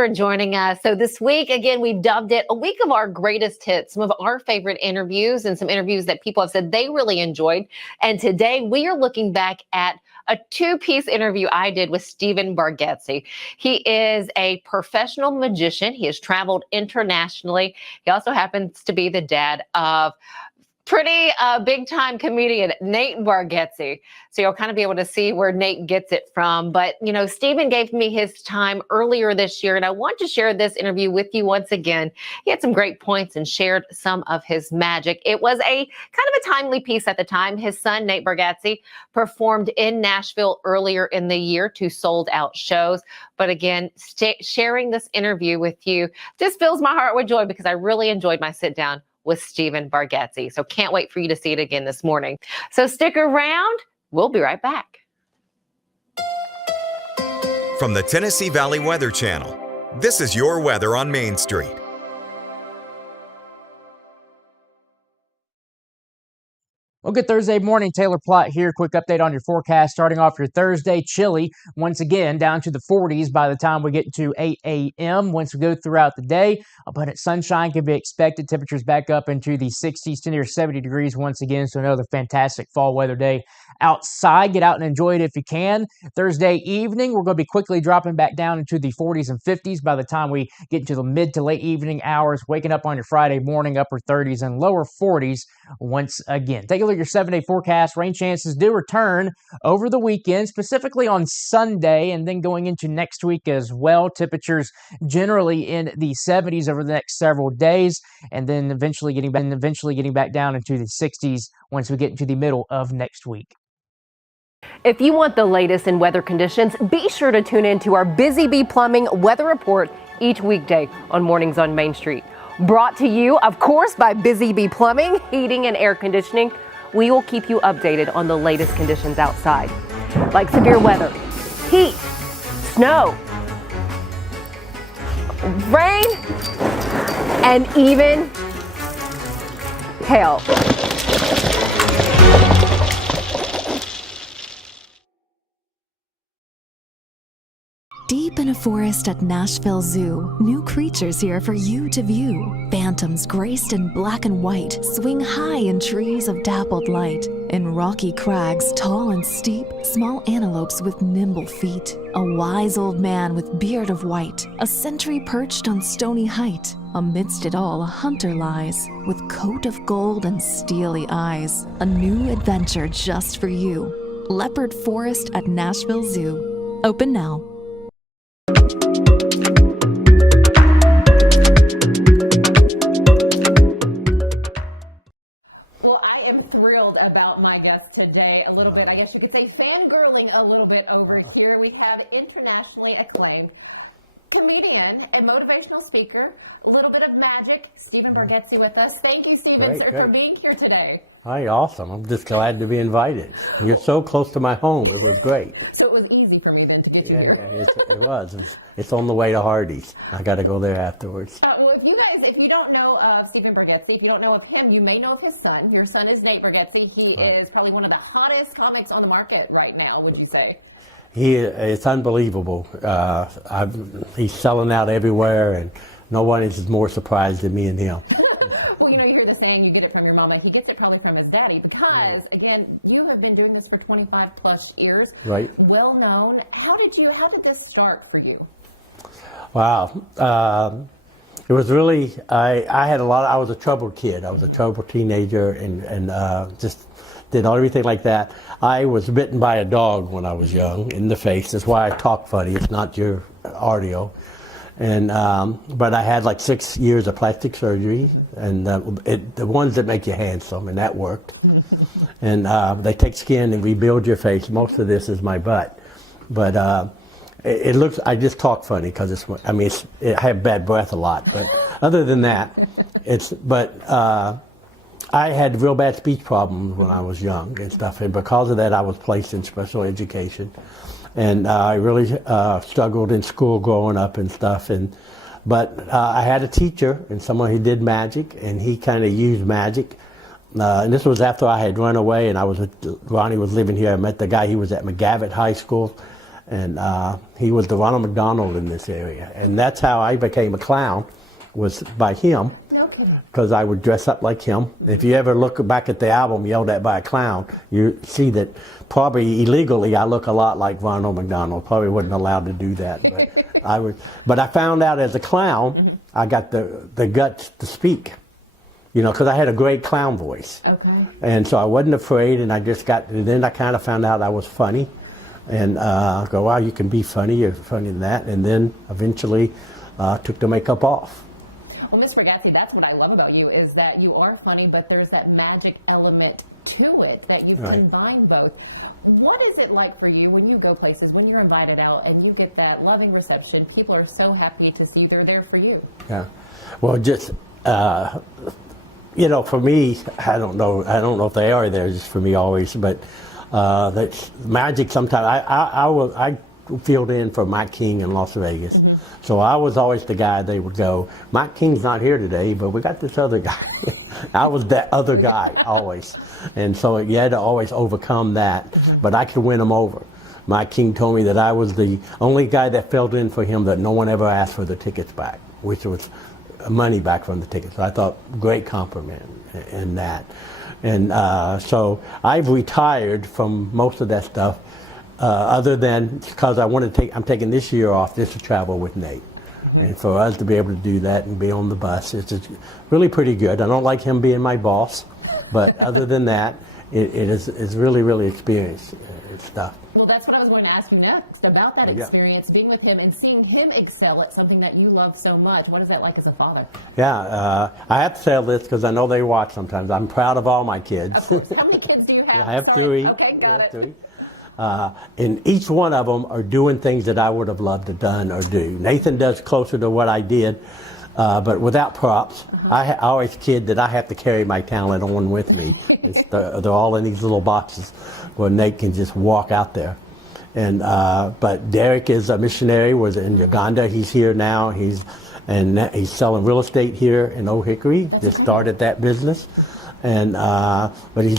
for joining us. So this week, again, we've dubbed it a week of our greatest hits, some of our favorite interviews and some interviews that people have said they really enjoyed. And today we are looking back at a two-piece interview I did with Stephen Bargatze. He is a professional magician. He has traveled internationally. He also happens to be the dad of pretty big-time comedian Nate Bargatze. So you'll kind of be able to see where Nate gets it from. But, you know, Stephen gave me his time earlier this year, and I want to share this interview with you once again. He had some great points and shared some of his magic. It was a kind of a timely piece at the time. His son, Nate Bargatze, performed in Nashville earlier in the year, 2 sold-out shows. But again, sharing this interview with you just fills my heart with joy because I really enjoyed my sit-down with Stephen Bargatze. So can't wait for you to see it again this morning. So stick around. We'll be right back. From the Tennessee Valley Weather Channel, this is your weather on Main Street. Well, good Thursday morning. Taylor Plott here. Quick update on your forecast. Starting off your Thursday, chilly once again down to the 40s by the time we get to 8 a.m. Once we go throughout the day, abundant sunshine can be expected. Temperatures back up into the 60s to near 70 degrees once again. So another fantastic fall weather day outside. Get out and enjoy it if you can. Thursday evening, we're going to be quickly dropping back down into the 40s and 50s by the time we get into the mid to late evening hours. Waking up on your Friday morning, upper 30s and lower 40s once again. Take a look at your 7-day forecast. Rain chances do return over the weekend, specifically on Sunday, and then going into next week as well. Temperatures generally in the 70s over the next several days, and then eventually getting back down into the 60s once we get into the middle of next week. If you want the latest in weather conditions, be sure to tune in to our Busy Bee Plumbing Weather Report each weekday on Mornings on Main Street. Brought to you, of course, by Busy Bee Plumbing, Heating and Air Conditioning. We will keep you updated on the latest conditions outside, like severe weather, heat, snow, rain, and even hail. Deep in a forest at Nashville Zoo, new creatures here for you to view. Phantoms graced in black and white swing high in trees of dappled light. In rocky crags, tall and steep, small antelopes with nimble feet. A wise old man with beard of white, a sentry perched on stony height. Amidst it all, a hunter lies, with coat of gold and steely eyes. A new adventure just for you. Leopard Forest at Nashville Zoo. Open now. Well, I am thrilled about my guest today. A little bit, I guess you could say, fangirling a little bit over here. We have internationally acclaimed comedian and motivational speaker, a little bit of magic, Stephen Bargatze with us. Thank you, Stephen, for being here today. Hi, awesome. I'm just glad to be invited. You're so close to my home. It was great. So it was easy for me then to get you here. Yeah, it was. It's on the way to Hardee's. I got to go there afterwards. Well, if you don't know of Stephen Bargatze, if you don't know of him, you may know of his son. Your son is Nate Bargatze. He is probably one of the hottest comics on the market right now, would you say? It's unbelievable. He's selling out everywhere, and no one is more surprised than me and him. Well, you know, you hear the saying, you get it from your mama. He gets it probably from his daddy because, again, you have been doing this for 25 plus years. Right. Well known. How did this start for you? Wow. It was really, I was a troubled kid. I was a troubled teenager and just did everything like that. I was bitten by a dog when I was young in the face. That's why I talk funny. It's not your audio. And but I had like 6 years of plastic surgery, and the ones that make you handsome, and that worked. And they take skin and rebuild your face. Most of this is my butt, but it looks. I just talk funny because I have bad breath a lot. But other than that, I had real bad speech problems when I was young and stuff, and because of that, I was placed in special education. And I really struggled in school growing up and stuff. But I had a teacher and someone who did magic, and he kind of used magic. And this was after I had run away, and Ronnie was living here. I met the guy. He was at McGavitt High School, and he was the Ronald McDonald in this area, and that's how I became a clown, was by him, because I would dress up like him. If you ever look back at the album Yelled At by a Clown, you see that probably illegally I look a lot like Ronald McDonald. Probably wasn't allowed to do that, but I found out as a clown I got the guts to speak, you know, because I had a great clown voice. Okay. And so I wasn't afraid, and then I kind of found out I was funny, and go, wow, you can be funny, you're funnier than that, and then eventually took the makeup off. Well, Ms. Bargatze, that's what I love about you, is that you are funny, but there's that magic element to it, that you combine both. What is it like for you when you go places, when you're invited out and you get that loving reception? People are so happy to see you. They're there for you. Yeah. Well, just, you know, for me, I don't know if they are there just for me always, but that's magic sometimes. I filled in for Mike King in Las Vegas. Mm-hmm. So I was always the guy they would go, Mike King's not here today, but we got this other guy. I was that other guy, always. And so you had to always overcome that, but I could win them over. Mike King told me that I was the only guy that filled in for him that no one ever asked for the tickets back, which was money back from the tickets. I thought, great compliment in that. And so I've retired from most of that stuff. Other than because I'm taking this year off just to travel with Nate. And for us to be able to do that and be on the bus, it's really pretty good. I don't like him being my boss, but other than that, it's really, really experienced stuff. Well, that's what I was going to ask you next, about that experience, being with him and seeing him excel at something that you love so much. What is that like as a father? Yeah, I have to say this because I know they watch sometimes. I'm proud of all my kids. Of course. How many kids do you have? I have 3. Okay, got it. 3. And each one of them are doing things that I would have loved to done or do. Nathan does closer to what I did, but without props. I always kid that I have to carry my talent on with me. They're all in these little boxes where Nate can just walk out there. And but Derek is a missionary, was in Uganda. He's here now. He's selling real estate here in Old Hickory. Just started that business. And but he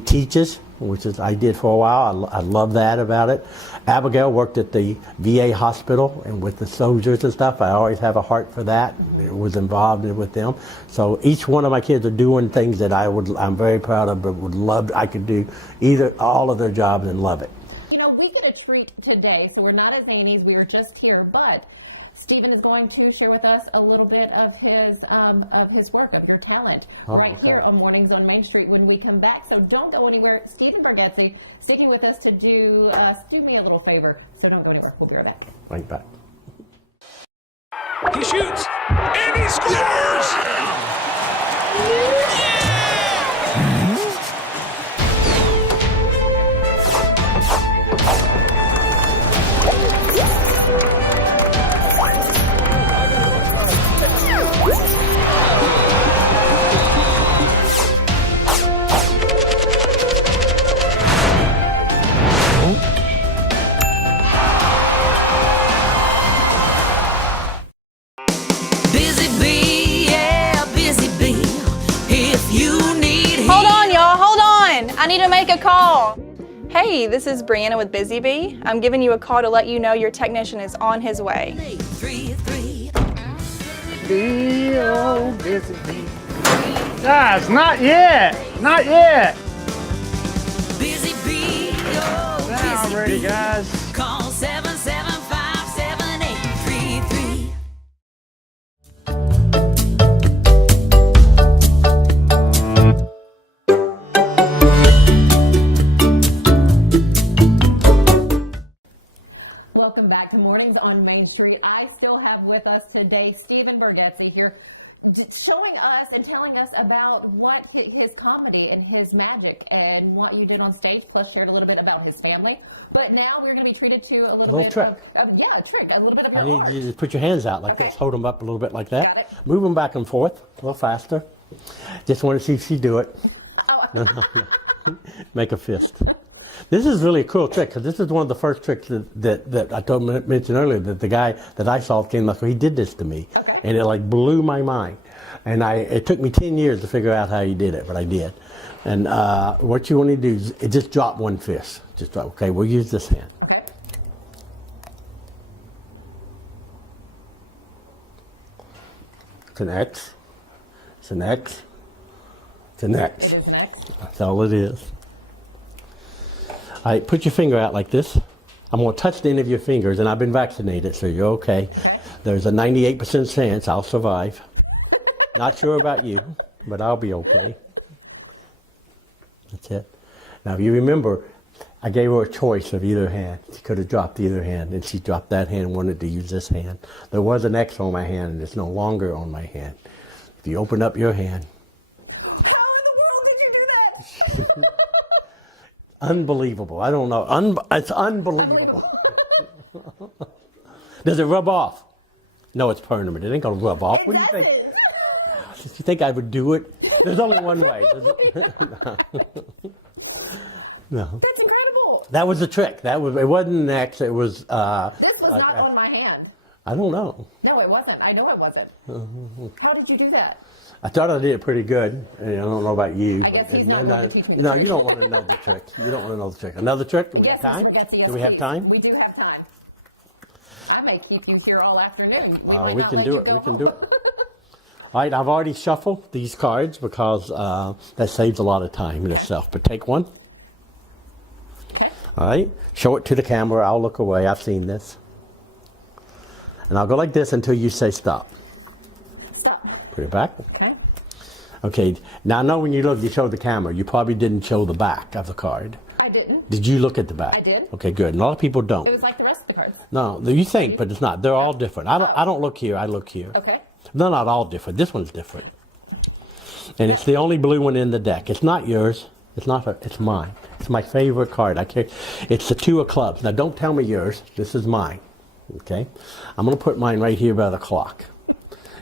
teaches, which is I did for a while. I love that about it. Abigail worked at the VA hospital and with the soldiers and stuff. I always have a heart for that. I was involved with them. So each one of my kids are doing things that I'm very proud of, but would love I could do all of their jobs and love it. You know, we get a treat today, so we're not at Zanies. We were just here, but Stephen is going to share with us a little bit of his work, of your talent, here on Mornings on Main Street when we come back. So don't go anywhere. Stephen Bargatze sticking with us to do me a little favor. So don't go anywhere. We'll be right back. Right back. He shoots and he scores! Yeah! I need to make a call. Hey, this is Brianna with Busy Bee. I'm giving you a call to let you know your technician is on his way. Busy Bee. Guys, not yet. Not yet. Busy Bee, now I'm ready, guys. Call 775-7833. Welcome back to Mornings on Main Street. I still have with us today Stephen Bargatze here, showing us and telling us about what his comedy and his magic and what you did on stage, plus shared a little bit about his family. But now we're going to be treated to a little bit trick. A trick, a little bit of I need you to put your hands out like this. Hold them up a little bit like that. Got it. Move them back and forth a little faster. Just want to see if she do it. Oh. Make a fist. This is really a cool trick because this is one of the first tricks that I mentioned earlier that the guy that I saw came up. He did this to me, and it like blew my mind. And it took me 10 years to figure out how he did it, but I did. And what you want to do is just drop one fist. Just drop. Okay, we'll use this hand. Okay. It's an X. It's an X. It's an X. It is an X. That's all it is. All right, put your finger out like this. I'm going to touch the end of your fingers, and I've been vaccinated, so you're okay. There's a 98% chance I'll survive. Not sure about you, but I'll be okay. That's it. Now, if you remember, I gave her a choice of either hand. She could have dropped either hand, and she dropped that hand and wanted to use this hand. There was an X on my hand, and it's no longer on my hand. If you open up your hand. How in the world did you do that? Unbelievable. I don't know. It's unbelievable. Does it rub off? No, it's permanent. It ain't going to rub off. What do you think? Did you think I would do it? There's only one way. No. That's incredible. That was the trick. It wasn't an X. It was. This was not on my hand. I don't know. No, it wasn't. I know it wasn't. How did you do that? I thought I did it pretty good. And I don't know about you. I guess he's not going to teach me. No, you don't want to know the trick. You don't want to know the trick. Another trick? Do we have time? Do we have time? We do have time. I may keep you here all afternoon. We can do it. We can do it. All right, I've already shuffled these cards because that saves a lot of time in itself. But take one. Okay. All right, show it to the camera. I'll look away. I've seen this. And I'll go like this until you say stop. Stop. Put it back. Okay. Okay, now I know when you showed the camera, you probably didn't show the back of the card. I didn't. Did you look at the back? I did. Okay, good. And a lot of people don't. It was like the rest of the cards. No, you think, but it's not. They're all different. I don't look here. I look here. Okay. They're not all different. This one's different. And it's the only blue one in the deck. It's not yours. It's not. It's mine. It's my favorite card. It's the 2 of clubs. Now, don't tell me yours. This is mine. Okay? I'm going to put mine right here by the clock.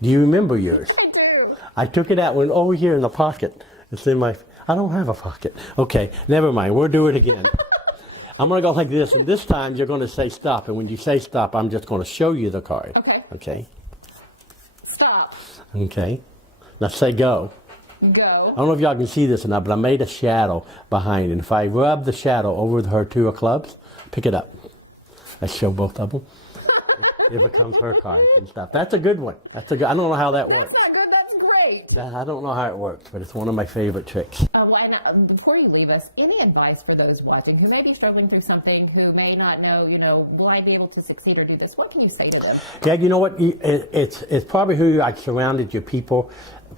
Do you remember yours? I do. I took it out, went over here in the pocket. It's in my. I don't have a pocket. Okay, never mind. We'll do it again. I'm going to go like this, and this time you're going to say stop. And when you say stop, I'm just going to show you the card. Okay. Okay. Stop. Okay. Now say go. Go. I don't know if y'all can see this or not, but I made a shadow behind. And if I rub the shadow over her 2 of clubs, pick it up. I show both of them. It becomes her card and stuff. That's a good one. I don't know how that works. That's not good. That's great. I don't know how it works, but it's one of my favorite tricks. Before you leave us, any advice for those watching who may be struggling through something, who may not know, will I be able to succeed or do this? What can you say to them? Yeah, you know what? It's probably who you surrounded your people,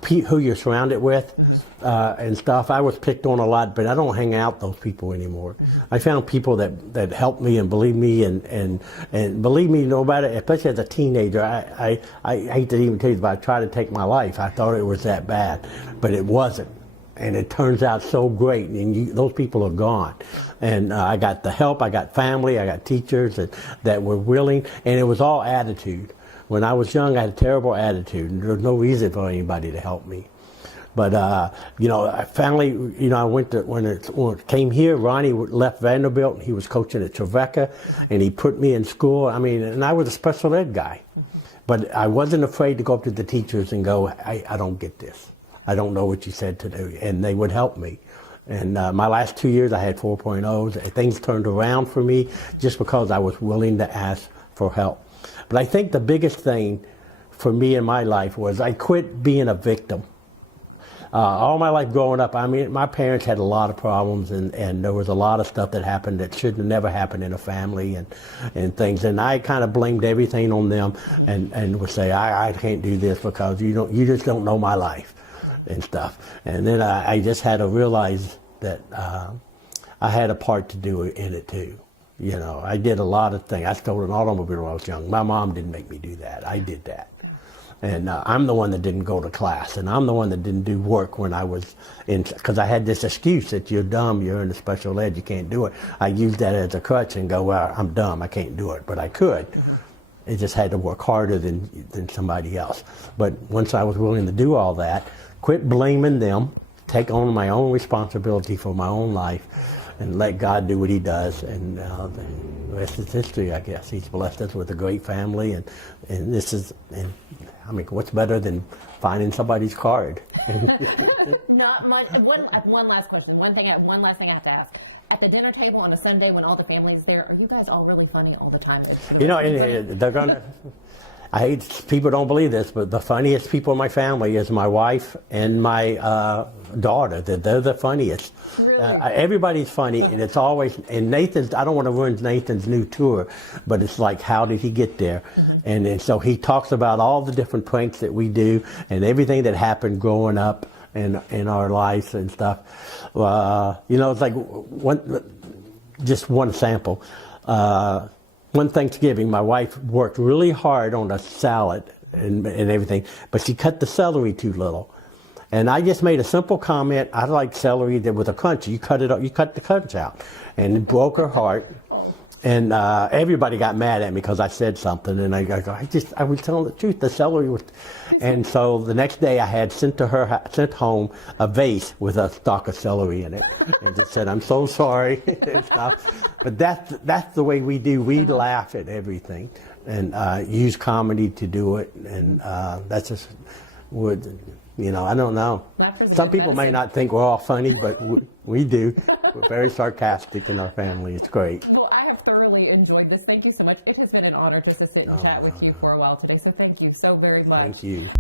who you're surrounded with, and stuff. I was picked on a lot, but I don't hang out those people anymore. I found people that helped me and believe me and believe me, no matter, especially as a teenager. I hate to even tell you, but I tried to take my life. I thought it was that bad, but it wasn't. And it turns out so great, and those people are gone. And I got the help, I got family, I got teachers that were willing, and it was all attitude. When I was young, I had a terrible attitude, and there was no reason for anybody to help me. But, finally, I went to, when it came here, Ronnie left Vanderbilt, and he was coaching at Trevecca, and he put me in school. And I was a special ed guy. But I wasn't afraid to go up to the teachers and go, I don't get this. I don't know what you said to do, and they would help me. And my last 2 years, I had 4.0s. Things turned around for me just because I was willing to ask for help. But I think the biggest thing for me in my life was I quit being a victim. All my life growing up, my parents had a lot of problems, and there was a lot of stuff that happened that should have never happened in a family and things. And I kind of blamed everything on them and would say, I can't do this because you just don't know my life and stuff. And then I just had to realize that I had a part to do in it too. I did a lot of things. I stole an automobile when I was young. My mom didn't make me do that. I did that. And I'm the one that didn't go to class, and I'm the one that didn't do work when I was in, because I had this excuse that you're dumb, you're in the special ed, you can't do it. I used that as a crutch and go, well, I'm dumb, I can't do it, but I could. It just had to work harder than somebody else. But once I was willing to do all that, quit blaming them, take on my own responsibility for my own life, and let God do what He does. And the rest is history, I guess. He's blessed us with a great family, and what's better than finding somebody's card? Not much. One last question. One last thing I have to ask. At the dinner table on a Sunday when all the family's there, are you guys all really funny all the time? They're gonna. I hate people don't believe this, but the funniest people in my family is my wife and my daughter. They're the funniest. Really? Everybody's funny, and it's always, and Nathan's, I don't want to ruin Nathan's new tour, but it's like, how did he get there? And so he talks about all the different pranks that we do and everything that happened growing up in our lives and stuff. You know, it's like just one sample. One Thanksgiving, my wife worked really hard on a salad and everything, but she cut the celery too little. And I just made a simple comment. I like celery that with a crunch. You cut the crunch out, and it broke her heart. And everybody got mad at me because I said something, and I was telling the truth. The celery was, and so the next day I had sent home a vase with a stalk of celery in it, and just said, "I'm so sorry," and stuff. But that's the way we do. We laugh at everything, and use comedy to do it, and that's just would. You know, I don't know. Some people may not think we're all funny, but we do. We're very sarcastic in our family. It's great. Well, I have thoroughly enjoyed this. Thank you so much. It has been an honor just to sit and chat with you for a while today. So thank you so very much. Thank you.